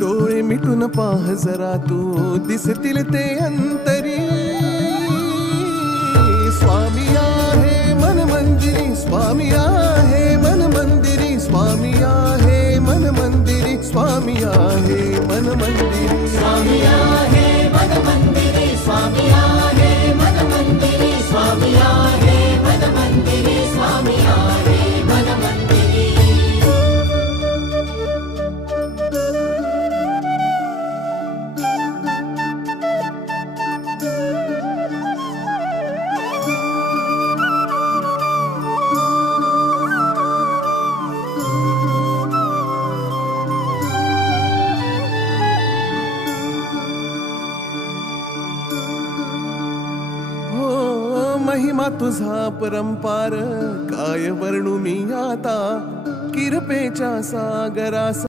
डोळे मिटून पाह जरा तू दिसतील ते अंतरी. स्वामी आहे मन मंदिरी, स्वामी आहे मन मंदिरी, स्वामी आहे मन मंदिरी, स्वामी आहे मन मंदिरी, स्वामी आहे मन मंदिरी, स्वामी आहे मन मंदिरी, स्वामी आहे मन मंदिरी, स्वामी आहे मन मंदिरी. महिमा तुझा परंपार काय वर्णू मी आता. किरपेच्या सागरा